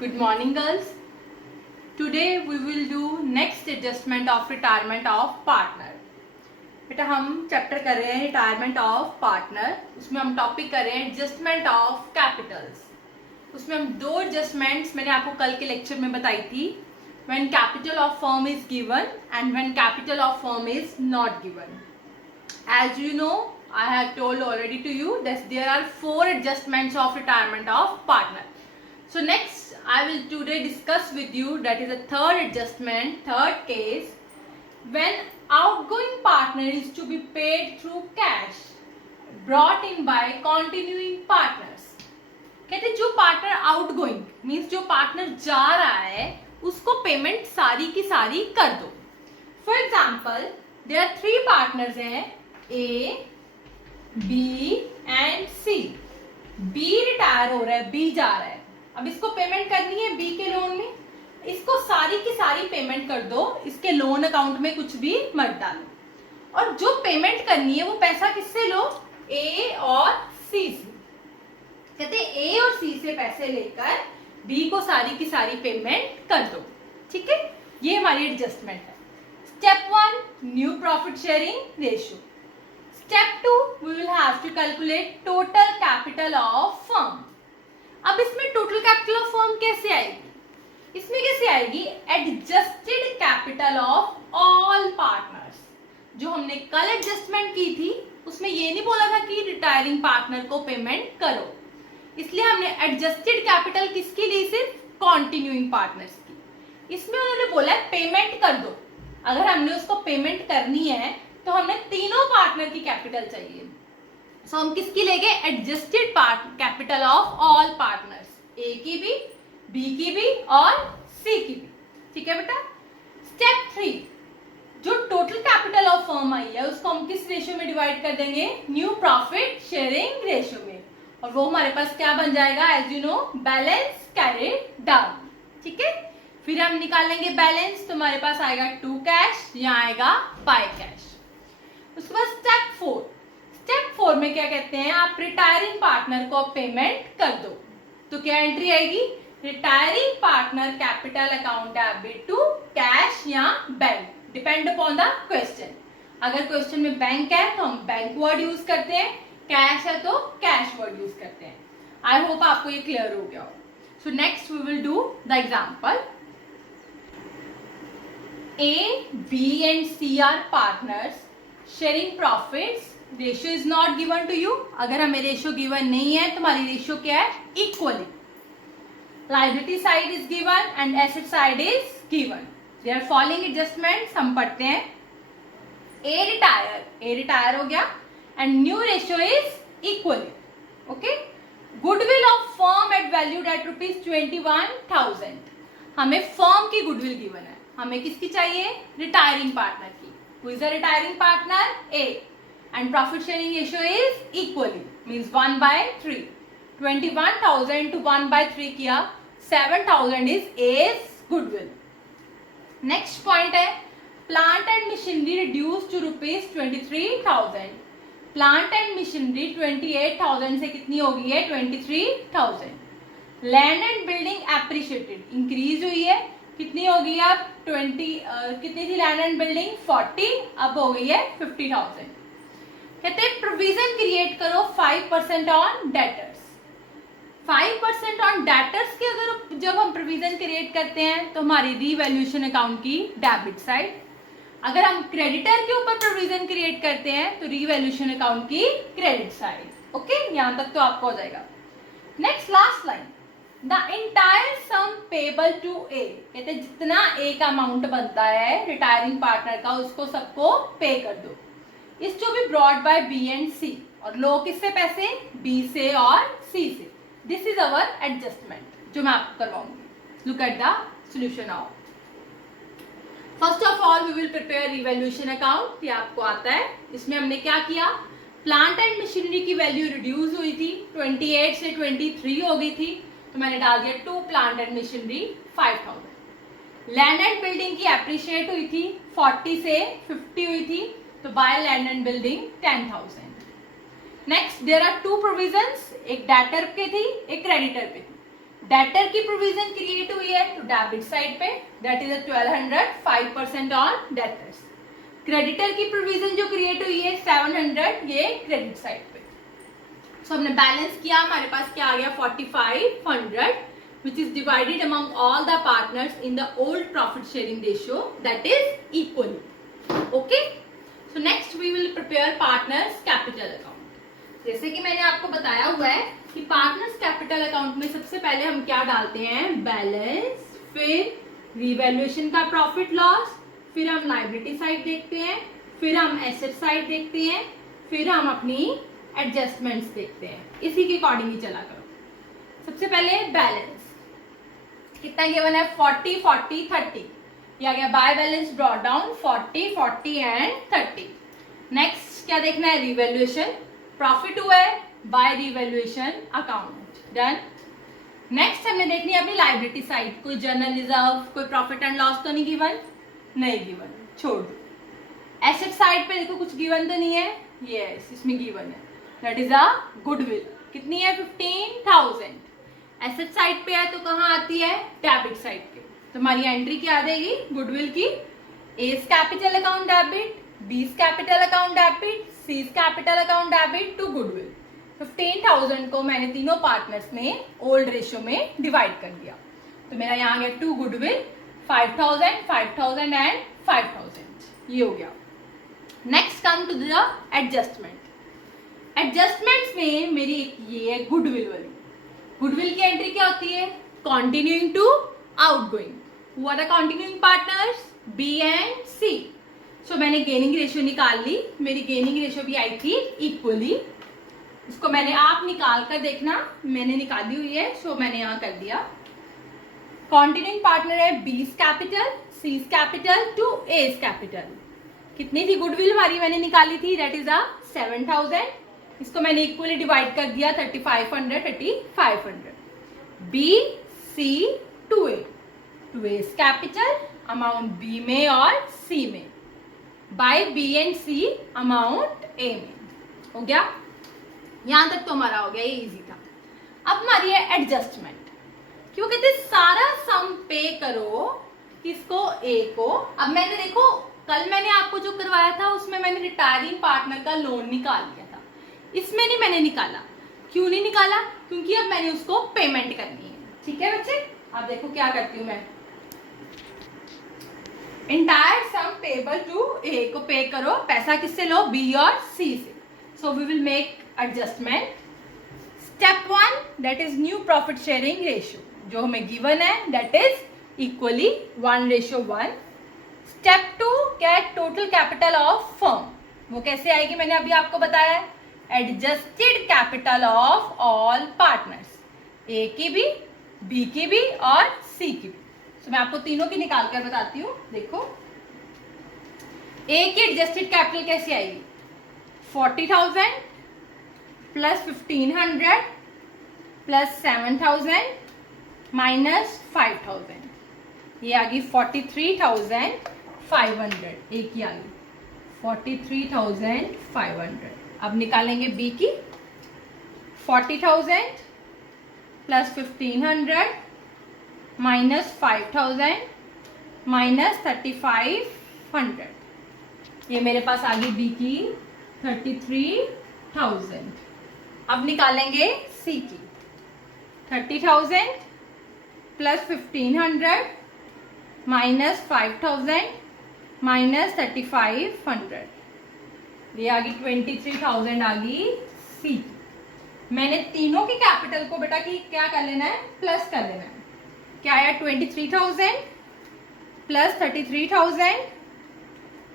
Good morning, girls. Today we will do next adjustment of retirement of partner. बेटा हम chapter कर रहे हैं रिटायरमेंट ऑफ पार्टनर. उसमें हम टॉपिक कर रहे हैं एडजस्टमेंट ऑफ कैपिटल्स. उसमें हम दो एडजस्टमेंट्स मैंने आपको कल के लेक्चर में बताई थी. When capital of firm is given and when capital of firm is not given. As you know, I have told already to you that there are 4 adjustments of retirement of partner. So next I will today discuss with you that is a third adjustment, third case, when outgoing partner is to be paid through cash brought in by continuing partners. कहते जो partner outgoing means जो partner जा रहा है उसको payment सारी की सारी कर दो. For example there are 3 partners हैं A, B and C. B retire हो रहा है, B जा रहा है. अब इसको पेमेंट करनी है B के लोन में. इसको सारी की सारी पेमेंट कर दो, इसके लोन अकाउंट में कुछ भी मत डालो. और जो पेमेंट करनी है वो पैसा किससे लो? A और C से. कहते A और C से पैसे लेकर B को सारी की सारी पेमेंट कर दो. ठीक है, ये हमारी एडजस्टमेंट है. Step 1 new profit sharing ratio. Step 2 we will have to calculate total capital of firm. अब इसमें टोटल कैपिटल ऑफ फर्म कैसे आएगी? इसमें कैसे आएगी? Adjusted capital of all partners. जो हमने कल एडजस्टमेंट की थी उसमें ये नहीं बोला था कि रिटायरिंग पार्टनर को पेमेंट करो, इसलिए हमने एडजस्टेड कैपिटल किसकी ली? सिर्फ कॉन्टिन्यूइंग पार्टनर्स की. इसमें उन्होंने बोला है पेमेंट कर दो. अगर हमने उसको पेमेंट करनी है तो हमें तीनों पार्टनर की कैपिटल चाहिए. सो हम किसकी लेंगे? Adjusted capital of all partners, A की भी, बी की भी और सी की भी. ठीक है बेटा. स्टेप 3 जो total capital of firm I है उसको हम किस रेशियो में डिवाइड कर देंगे? न्यू प्रॉफिट शेयरिंग रेशियो में. और वो हमारे पास क्या बन जाएगा? As you know balance carried down. ठीक है, फिर हम निकालेंगे बैलेंस तो हमारे पास आएगा टू कैश, यहाँ आएगा बाय कैश. उसके बाद स्टेप 4 में क्या कहते हैं? आप रिटायरिंग पार्टनर को पेमेंट कर दो. तो क्या एंट्री आएगी? Retiring partner capital account debit to cash या bank, depend upon the question. अगर क्वेश्चन में बैंक है तो हम बैंक वर्ड यूज करते हैं, कैश है तो कैश वर्ड यूज करते हैं. आई होप आपको ये क्लियर हो गया हो. So next we will do the example. A, B and C are partners sharing profits. Ratio is not given to you. अगर हमें रेशियो गिवन नहीं है तो हमारी रेशियो क्या है? Equally. Liability side is given and asset side is given. They are following adjustments. हम पढ़ते हैं. ए रिटायर हो गया and new ratio is equally. Okay. Goodwill of firm at valued at ₹21,000. हमें फर्म की गुडविल गिवन है. हमें किसकी चाहिए? रिटायरिंग पार्टनर की. Who is the retiring partner? A. And profit sharing ratio is equally means 1/3. 21,000 to 1/3 किया, 7,000 is A's goodwill. Next point है plant and machinery reduced to ₹23,000. Plant and machinery 28,000 से कितनी हो गई है? 23,000. Land and building appreciated increase हुई है, कितनी हो गई अब? 20 कितनी थी लैंड एंड बिल्डिंग? 40, अब हो गई है 50,000. कहते हैं प्रोविजन क्रिएट करो 5% ऑन डेटर्स. 5% ऑन डेटर्स के अगर जब हम प्रोविजन क्रिएट करते हैं तो हमारी रीवैल्यूएशन अकाउंट की डेबिट साइड. अगर हम क्रेडिटर के ऊपर प्रोविजन क्रिएट करते हैं तो रीवैल्यूएशन अकाउंट की क्रेडिट साइड. ओके, यहां तक तो आपको हो जाएगा. Next last line, the entire sum payable to A. कहते हैं जितना ए का अमाउंट बनता है रिटायरिंग पार्टनर का उसको सबको पे कर दो. Is to be brought by B and C. और लो किससे पैसे? बी से और सी से. दिस इज अवर एडजस्टमेंट जो मैं आपको करवाऊंगी. Look at the solution now. First of all we will prepare revaluation account. ये आपको आता है. इसमें हमने क्या किया? प्लांट एंड मशीनरी की वैल्यू रिड्यूस हुई थी, 28 से 23 हो गई थी, तो मैंने डाल दिया 2 plant and machinery 5,000. Land and building की एप्रिशिएट हुई थी, 40 से 50 हुई थी, तो by land and building 10,000. Next there are 2 provisions, एक डेटर पे थी एक क्रेडिटर पे थी. डेटर की प्रोविजन क्रिएट हुई है तो डेबिट साइड पे, that is 1200, 5% on debtors. Creditor की प्रोविजन जो क्रिएट हुई है 700, ये क्रेडिट साइड पे। सो हमने बैलेंस किया, हमारे पास क्या आ गया 4500, which is divided among all the partners in the old profit sharing ratio, that is equally. Okay, so next we will prepare partners capital account. जैसे कि मैंने आपको बताया हुआ है कि पार्टनर्स कैपिटल अकाउंट में सबसे पहले हम क्या डालते हैं, बैलेंस, फिर रिवैल्यूएशन का प्रॉफिट लॉस, फिर हम लायबिलिटी साइड देखते हैं, फिर हम एसेट साइड देखते हैं, फिर हम अपनी एडजस्टमेंट्स देखते हैं। इसी के अकॉर्डिंग ही चला करो। सबसे पहले बैलेंस कितना गिवन है, 40 40 30, ये आ गया by balance draw down 40 40 and 30। Next क्या देखना है, रिवैल्यूएशन, प्रॉफिट हुआ है by revaluation account, done. Next हमने देखनी है अपनी लायबिलिटी साइड, कोई जर्नल रिजर्व, कोई प्रॉफिट एंड लॉस तो नहीं गिवन, नहीं गिवन, छोड़ दो। एसेट साइड पे देखो कुछ गिवन तो नहीं है, यस इसमें गिवन है, दैट इज अ गुडविल, कितनी है 15,000। एसेट साइड पे है तो कहाँ आती है, डेबिट साइड पे, तो हमारी एंट्री क्या आ जाएगी गुडविल की, A's capital account debit, B's capital account debit, C's capital account debit to goodwill. 15,000 को मैंने तीनों पार्टनर्स में ओल्ड रेशियो में डिवाइड कर दिया, तो मेरा यहाँ गया टू गुडविल 5,000 5,000 एंड 5,000, ये हो गया। Next come to the adjustment. Adjustments में मेरी एक ये है गुडविल वाली, गुडविल की एंट्री क्या होती है, कंटिन्यूइंग टू आउटगोइंग। हुआ था continuing partners B and C. So मैंने गेनिंग रेशियो निकाल ली, मेरी गेनिंग रेशियो भी आई थी इक्वली, इसको मैंने आप निकाल कर देखना, मैंने निकाली हुई है, सो मैंने यहाँ कर दिया। कंटिन्यूइंग पार्टनर है B's capital, C's capital to as capital. कितनी थी गुडविल हमारी, मैंने निकाली थी, दैट इज 7,000, इसको मैंने इक्वली डिवाइड कर दिया 3,500 3,500। B C to A, to as capital amount B में और सी में, by B and C amount A में, हो गया। यहां तक तो हमारा हो गया, ये इजी था। अब हमारी है एडजस्टमेंट, क्यों कहते सारा सम पे करो किसको, ए को। अब मैंने देखो कल मैंने आपको जो करवाया था उसमें मैंने रिटायरिंग पार्टनर का लोन निकाल लिया था, इसमें नहीं मैंने निकाला। क्यों नहीं निकाला, क्योंकि अब मैंने उसको पेमेंट करनी है। ठीक है बच्चे, अब देखो क्या करती हूँ मैं, एंटायर सम पेबल टू ए को पे करो, पैसा किससे लो, बी और सी से। So we will make adjustment. Step 1 that is new profit sharing ratio, जो हमें गिवन है that is equally 1:1। Step 2 get total capital of firm, वो कैसे आएगी मैंने अभी आपको बताया है, adjusted capital of all partners, A की भी, बी की भी और सी की भी। तो मैं आपको तीनों की निकाल कर बताती हूँ। देखो ए की एडजस्टेड कैपिटल कैसे आएगी, 40,000 प्लस 1,500 प्लस 7,000 माइनस 5,000, ये आ गई 43,500, ए की आ गई 43,500। अब निकालेंगे बी की, 40,000 प्लस 1,500 माइनस 5,000 माइनस 3,500, ये मेरे पास आ गई बी की 33,000। अब निकालेंगे सी की, 30,000 प्लस 1,500 माइनस 5,000 माइनस 3,500, ये आ गई 23,000 आ गई सी। मैंने तीनों की कैपिटल को बेटा की क्या कर लेना है, प्लस कर लेना है। क्या आया, 23,000 प्लस 33,000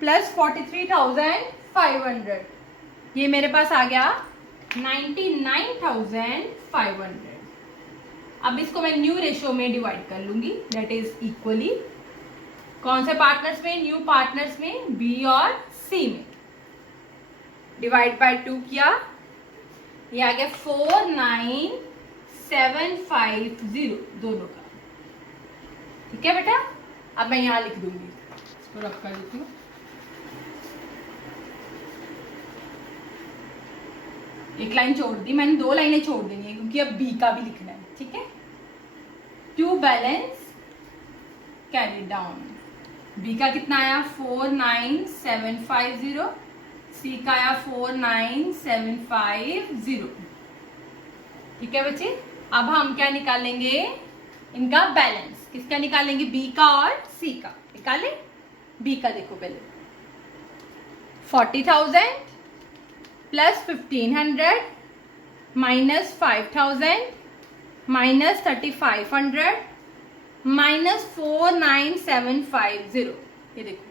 प्लस 43,500, ये मेरे पास आ गया 99,500। अब इसको मैं न्यू रेशियो में डिवाइड कर लूंगी, दैट इज इक्वली कौन से पार्टनर्स में, न्यू पार्टनर्स में, बी और सी में। डिवाइड बाय 2 किया, ये आ गया 49,750 दोनों का। ठीक है बेटा, अब मैं यहां लिख दूंगी, इसको रख कर देती हूँ। एक लाइन छोड़ दी मैंने, 2 लाइनें छोड़ देनी है क्योंकि अब बी का भी लिखना है। ठीक है, to balance carry down. B का कितना आया 49750, सी का आया 49750। ठीक है बच्चे, अब हम क्या निकालेंगे, इनका बैलेंस। किसका निकालेंगे, बी का और सी का। निकालें बी का, देखो पहले 40,000 प्लस 1500 माइनस 5000 माइनस 3500 माइनस 49750। ये देखो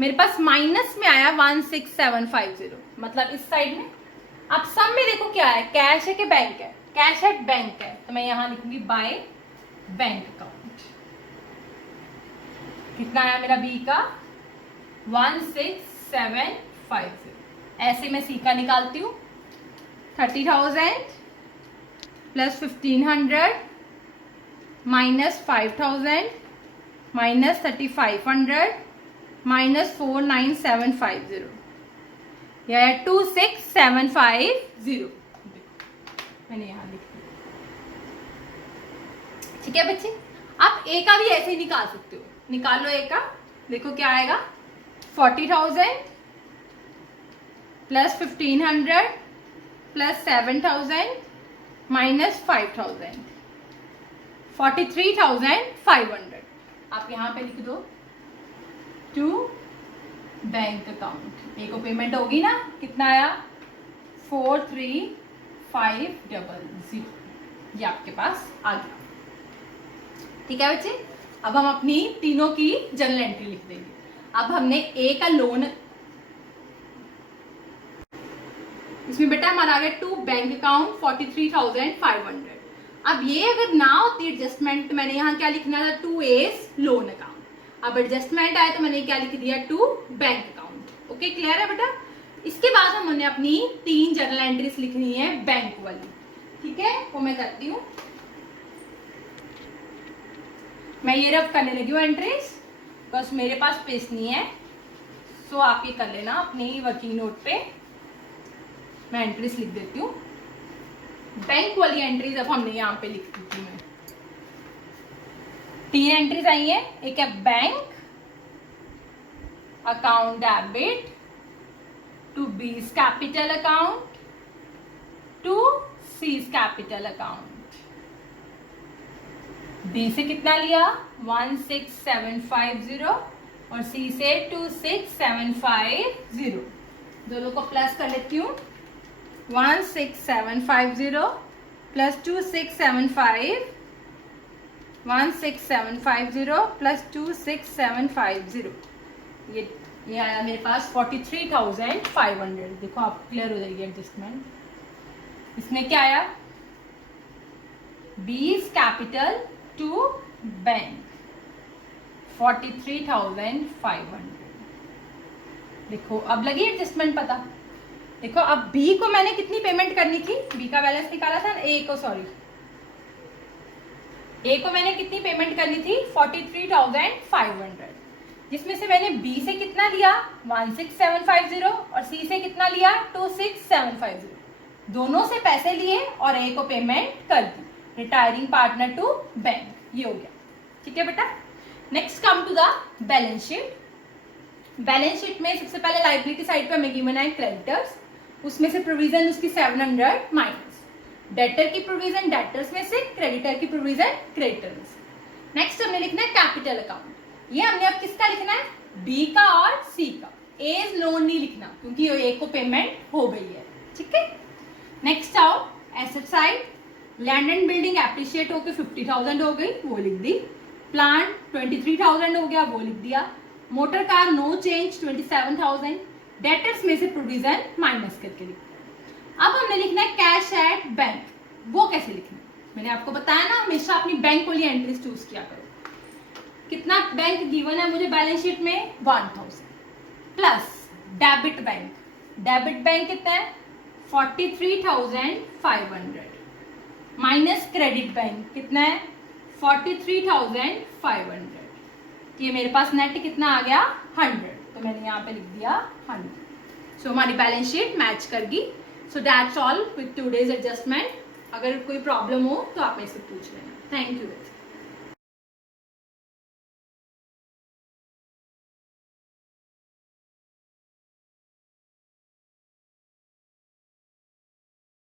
मेरे पास माइनस में आया 16750, मतलब इस साइड में। अब सम में देखो क्या है, कैश है कि बैंक है, कैश एट बैंक है, तो मैं यहां लिखूंगी बाय बैंक अकाउंट। कितना आया मेरा बी का 16750। ऐसे मैं सी का निकालती हूँ 30,000 प्लस 1500 माइनस 5000 माइनस 3500 माइनस 49750, यह है 26750। मैंने यहां लिख दिया। ठीक है बच्चे, आप ए का भी ऐसे ही निकाल सकते हो। निकालो ए का, देखो क्या आएगा 40,000 प्लस 1500 प्लस 7,000 माइनस 5,000 43,500। आप यहां पे लिख दो टू बैंक अकाउंट। ए को पेमेंट होगी ना, कितना आया 43,500, ये आपके पास आ गया। ठीक है बच्चे, अब हम अपनी तीनों की जर्नल एंट्री लिख देंगे। अब हमने ए का लोन, इसमें बेटा हमारा आ गया टू बैंक अकाउंट 43,500। अब ये अगर ना होती एडजस्टमेंट, तो मैंने यहाँ क्या लिखना था, टू एज लोन अकाउंट। अब एडजस्टमेंट आया तो मैंने क्या लिख दिया, to bank account. Okay, clear है बेटा। इसके बाद हमने अपनी 3 जर्नल एंट्रीज लिखनी है बैंक वाली। ठीक है, वो मैं करती हूँ। मैं ये रब करने लगी हूँ एंट्रीज, बस मेरे पास स्पेस नहीं है, सो आप ये कर लेना अपनी वर्किंग नोट पे। मैं एंट्रीज लिख देती हूँ। बैंक वाली एंट्रीज अब हमने यहाँ पे लिख दी थी। मैं 3 एंट्रीज आई है। एक है bank account debit to B's capital account to C's capital account. B से कितना लिया 16750 और सी से 26750। दोनों को प्लस कर लेती हूँ। 16750 प्लस 2675, 16750 प्लस 26750, ये आया मेरे पास 43,500। देखो आप क्लियर हो जाएगी एडजस्टमेंट। इसमें क्या आया, बीज कैपिटल टू बैंक 43,500। देखो अब लगी एडजस्टमेंट पता। देखो अब बी को मैंने कितनी पेमेंट करनी थी, बी का बैलेंस निकाला था, ए को मैंने कितनी पेमेंट करनी थी 43,500, जिसमें से मैंने बी से कितना लिया 16750 और सी से कितना लिया 26750। दोनों से पैसे लिए और ए को पेमेंट कर दी, रिटायरिंग पार्टनर टू बैंक। ये हो गया। ठीक है बेटा, next come to the balance sheet. Balance sheet में सबसे पहले लाइबिलिटी साइड पे हमें गिवन है क्रेडिटर्स, उसमें से प्रोविजन उसकी 700 माइनस डेटर की प्रोविजन डेटर्स में से, क्रेडिटर की प्रोविजन क्रेडिटर में से। नेक्स्ट हमने लिखना है कैपिटल अकाउंट। ये हमने अब किसका लिखना है, बी का और सी का। एज लोन नहीं लिखना क्योंकि ए को पेमेंट हो गई है। ठीक है, नेक्स्ट आओ asset side. Land and building appreciate होकर 50,000 हो गई, वो लिख दी। प्लांट 23,000 हो गया, वो लिख दिया। Motor car no change 27,000। Debtors में से प्रोविजन माइनस करके लिख दिया। अब हमने लिखना है कैश एट बैंक। वो कैसे लिखना, मैंने आपको बताया ना, हमेशा अपनी बैंक वाली एंट्रीज चूज किया करो। कितना बैंक गिवन है मुझे बैलेंस शीट में 1000 plus debit bank. Debit bank कितना है 43,500 माइनस क्रेडिट बैंक कितना है 43,500। ये मेरे पास नेट कितना आ गया 100, तो मैंने यहाँ पे लिख दिया 100। सो हमारी बैलेंस शीट मैच कर गई। So that's all with today's adjustment. अगर कोई प्रॉब्लम हो तो आप मेरे से पूछ लेना। Thank you.